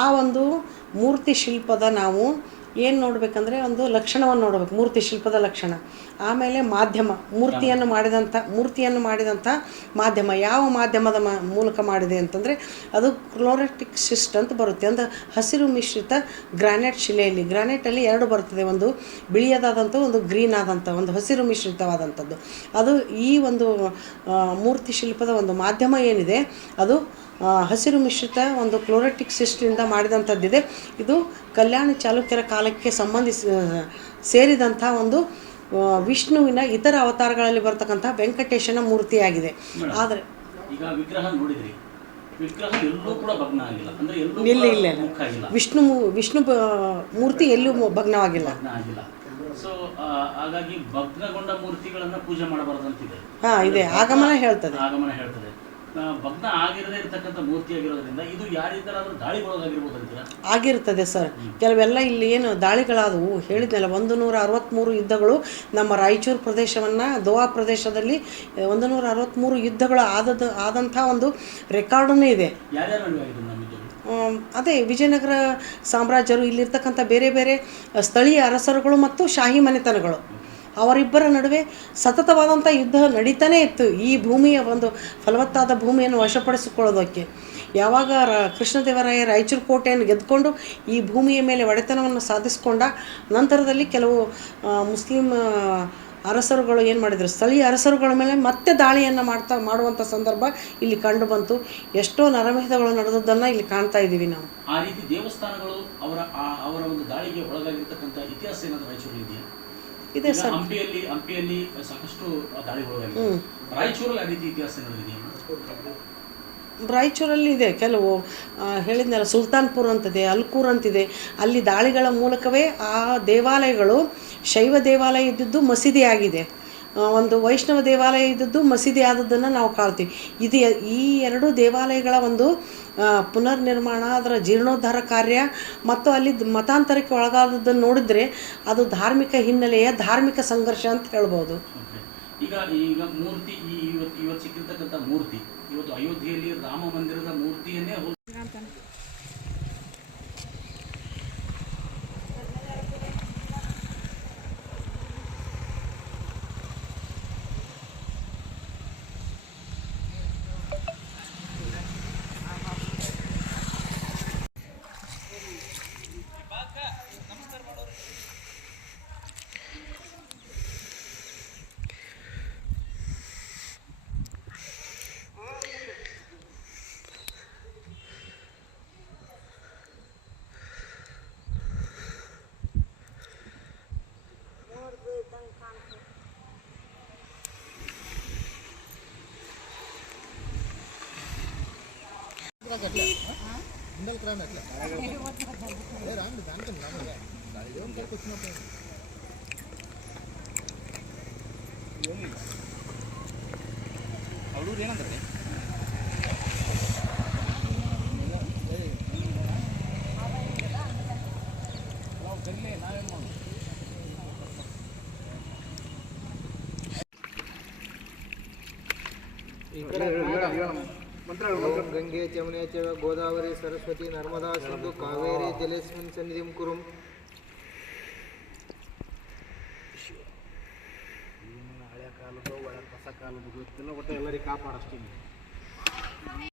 ಆ ಒಂದು ಮೂರ್ತಿ ಶಿಲ್ಪದ ನಾವು ಏನು ನೋಡಬೇಕಂದ್ರೆ ಒಂದು ಲಕ್ಷಣವನ್ನು ನೋಡಬೇಕು, ಮೂರ್ತಿ ಶಿಲ್ಪದ ಲಕ್ಷಣ. ಆಮೇಲೆ ಮಾಧ್ಯಮ, ಮೂರ್ತಿಯನ್ನು ಮಾಡಿದಂಥ ಮೂರ್ತಿಯನ್ನು ಮಾಡಿದಂಥ ಮಾಧ್ಯಮ. ಯಾವ ಮಾಧ್ಯಮದ ಮೂಲಕ ಮಾಡಿದೆ ಅಂತಂದರೆ ಅದು ಕ್ಲೋರೆಟಿಕ್ ಸಿಸ್ಟ್ ಅಂತ ಬರುತ್ತೆ. ಅಂದರೆ ಹಸಿರು ಮಿಶ್ರಿತ ಗ್ರಾನೈಟ್ ಶಿಲೆಯಲ್ಲಿ, ಗ್ರಾನೈಟಲ್ಲಿ ಎರಡು ಬರ್ತದೆ. ಒಂದು ಬಿಳಿಯದಾದಂಥ ಒಂದು ಗ್ರೀನ್ ಆದಂಥ ಒಂದು ಹಸಿರು ಮಿಶ್ರಿತವಾದಂಥದ್ದು. ಅದು ಈ ಒಂದು ಮೂರ್ತಿ ಶಿಲ್ಪದ ಒಂದು ಮಾಧ್ಯಮ ಏನಿದೆ, ಅದು ಹಸಿರು ಮಿಶ್ರಿತ ಒಂದು ಕ್ಲೋರೆಟಿಕ್ ಸಿಸ್ಟಿಂದ ಮಾಡಿದಂಥದ್ದಿದೆ. ಇದು ಕಲ್ಯಾಣ ಚಾಲುಕ್ಯರ ಕಾಲಕ್ಕೆ ಸಂಬಂಧಿಸಿ ಸೇರಿದಂಥ ಒಂದು ವಿಷ್ಣುವಿನ ಇತರ ಅವತಾರಗಳಲ್ಲಿ ಬರ್ತಕ್ಕಂಥ ವೆಂಕಟೇಶನ ಮೂರ್ತಿಯಾಗಿದೆ. ಆದರೆ ಈಗ ವಿಗ್ರಹ ನೋಡಿದ್ರಿ. ಇಲ್ಲ ಇಲ್ಲ ವಿಷ್ಣು ವಿಷ್ಣು ಮೂರ್ತಿ ಎಲ್ಲೂ ಭಗ್ನವಾಗಿಲ್ಲ. ಸೊ ಹಾಗಾಗಿ ಭಗ್ನಗೊಂಡ ಮೂರ್ತಿಗಳನ್ನ ಪೂಜೆ ಮಾಡಬಾರದಂತಿದೆ. ಹಾಂ ಇದೆ. ಆಗಮನ ಹೇಳ್ತದೆ. ಆಗಮನ ಹೇಳ್ತದೆ. ಭಗ್ನ ಆಗಿರದೇ ಇರತಕ್ಕಂಥ ಮೂರ್ತಿ ಆಗಿರೋದ್ರಿಂದ ಇದು ದಾಳಿ ದಾಳಿಗೊಳಗಾಗಿರ್ಬೋದು ಅಂತೀರಾ? ಆಗಿರ್ತದೆ ಸರ್. ಕೆಲವೆಲ್ಲ ಇಲ್ಲಿ ಏನು ದಾಳಿಗಳಾದವು. ಹೇಳಿದ್ನಲ್ಲ ಒಂದು ನೂರ ಅರವತ್ತ್ಮೂರು ಯುದ್ಧಗಳು ನಮ್ಮ ರಾಯಚೂರು ಪ್ರದೇಶವನ್ನು ದೋವಾ ಪ್ರದೇಶದಲ್ಲಿ ಒಂದು ನೂರ ಅರವತ್ತ್ಮೂರು ಯುದ್ಧಗಳು ಆದದ್ದು ಆದಂಥ ಒಂದು ರೆಕಾರ್ಡನೇ ಇದೆ. ಅದೇ ವಿಜಯನಗರ ಸಾಮ್ರಾಜ್ಯರು ಇಲ್ಲಿರ್ತಕ್ಕಂಥ ಬೇರೆ ಬೇರೆ ಸ್ಥಳೀಯ ಅರಸರುಗಳು ಮತ್ತು ಶಾಹಿ ಮನೆತನಗಳು. ಅವರಿಬ್ಬರ ನಡುವೆ ಸತತವಾದಂಥ ಯುದ್ಧ ನಡೀತಾನೇ ಇತ್ತು. ಈ ಭೂಮಿಯ ಒಂದು ಫಲವತ್ತಾದ ಭೂಮಿಯನ್ನು ವಶಪಡಿಸಿಕೊಳ್ಳೋದಕ್ಕೆ. ಯಾವಾಗ ರ, ಕೃಷ್ಣದೇವರಾಯ ರಾಯಚೂರು ಕೋಟೆಯನ್ನು ಗೆದ್ದುಕೊಂಡು ಈ ಭೂಮಿಯ ಮೇಲೆ ಒಡೆತನವನ್ನು ಸಾಧಿಸಿಕೊಂಡ ನಂತರದಲ್ಲಿ ಕೆಲವು ಮುಸ್ಲಿಂ ಅರಸರುಗಳು ಏನು ಮಾಡಿದರು? ಸ್ಥಳೀಯ ಅರಸರುಗಳ ಮೇಲೆ ಮತ್ತೆ ದಾಳಿಯನ್ನು ಮಾಡ್ತಾ ಮಾಡುವಂಥ ಸಂದರ್ಭ ಇಲ್ಲಿ ಕಂಡು ಬಂತು. ಎಷ್ಟೋ ನರಮೇಧಗಳು ನಡೆದದ್ದನ್ನು ಇಲ್ಲಿ ಕಾಣ್ತಾ ಇದ್ದೀವಿ ನಾವು. ಆ ರೀತಿ ದೇವಸ್ಥಾನಗಳು ಅವರ ಅವರ ಒಂದು ದಾಳಿಗೆ ಒಳಗಾಗಿರ್ತಕ್ಕಂಥ ಇತಿಹಾಸ ಏನಾದರೂ ರಾಯಚೂರಿನಲ್ಲಿ ಇದೆ ಸರ್. ಹಂಪಿಯಲ್ಲಿ ಹಂಪಿಯಲ್ಲಿ ಸಾಕಷ್ಟು ದಾಳಿಗಳು ರಾಯಚೂರಲ್ಲಿ ಆ ರೀತಿ ಇತಿಹಾಸ ರಾಯಚೂರಲ್ಲಿ ಇದೆ ಕೆಲವು ಹೇಳಿದ್ನಲ್ಲ ಸುಲ್ತಾನ್ಪುರ್ ಅಂತಿದೆ ಅಲ್ಕೂರ್ ಅಂತಿದೆ. ಅಲ್ಲಿ ದಾಳಿಗಳ ಮೂಲಕವೇ ಆ ದೇವಾಲಯಗಳು ಶೈವ ದೇವಾಲಯ ಇದ್ದಿದ್ದು ಮಸೀದಿ ಆಗಿದೆ ಆ, ಒಂದು ವೈಷ್ಣವ ದೇವಾಲಯ ಇದ್ದದ್ದು ಮಸೀದಿ ಆದದ್ದನ್ನು ನಾವು ಕಾಣ್ತೀವಿ. ಇದು ಈ ಎರಡು ದೇವಾಲಯಗಳ ಒಂದು ಪುನರ್ ಪುನರ್ನಿರ್ಮಾಣ, ಅದರ ಜೀರ್ಣೋದ್ಧಾರ ಕಾರ್ಯ ಮತ್ತು ಅಲ್ಲಿ ಮತಾಂತರಕ್ಕೆ ಒಳಗಾದದ್ದನ್ನು ನೋಡಿದರೆ ಅದು ಧಾರ್ಮಿಕ ಹಿನ್ನೆಲೆಯ ಧಾರ್ಮಿಕ ಸಂಘರ್ಷ ಅಂತ ಹೇಳ್ಬೋದು. ಈಗ ಈಗ ಮೂರ್ತಿ, ಈ ಇವತ್ತು ಇವತ್ತು ಸಿಕ್ಕಿರ್ತಕ್ಕಂಥ ಮೂರ್ತಿ, ಇವತ್ತು ಅಯೋಧ್ಯೆಯಲ್ಲಿ ರಾಮ ಮಂದಿರದ ಮೂರ್ತಿಯನ್ನೇ ఇందలకి రాండి అట్లా అదే రాండి దానికి రాండి ఏం కలిపి వచ్చినప్పుడు ಅವ್ರು ಏನಂದ್ರೆ ఇక్కడ ಓಂ ಗಂಗೆ ಚಮನೆ ಚ ಗೋದಾವರಿ ಸರಸ್ವತಿ ನರ್ಮದಾ ಸಿಂಧು ಕಾವೇರಿ ಜಲೇಸ್ಮಿನ್ ಸನ್ನಿಧಿಂ ಕುರುಂ ಹಳೆ ಕಾಲದ ಹೊಸ ಕಾಲದ ಗೊತ್ತಿಲ್ಲ ಒಟ್ಟು ಎಲ್ಲರಿಗೆ ಕಾಪಾಡಷ್ಟೇ